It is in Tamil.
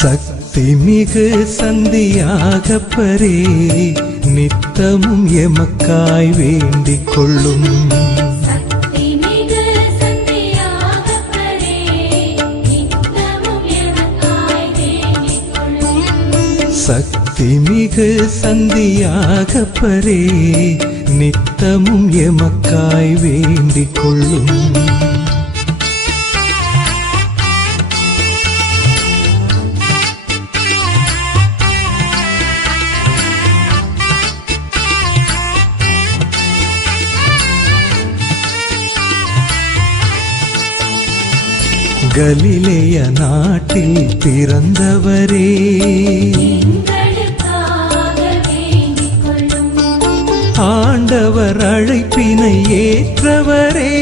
சக்தி மிகு சந்தியாகப்பரே நித்தமும் எமக்காய் வேண்டிக் கொள்ளும். சக்தி மிகு சந்தியாகப்பரே நித்தமும் எமக்காய் வேண்டிக் கொள்ளும். கலிலேய நாட்டில் பிறந்தவரே ஆண்டவர் அழைப்பினை ஏற்றவரே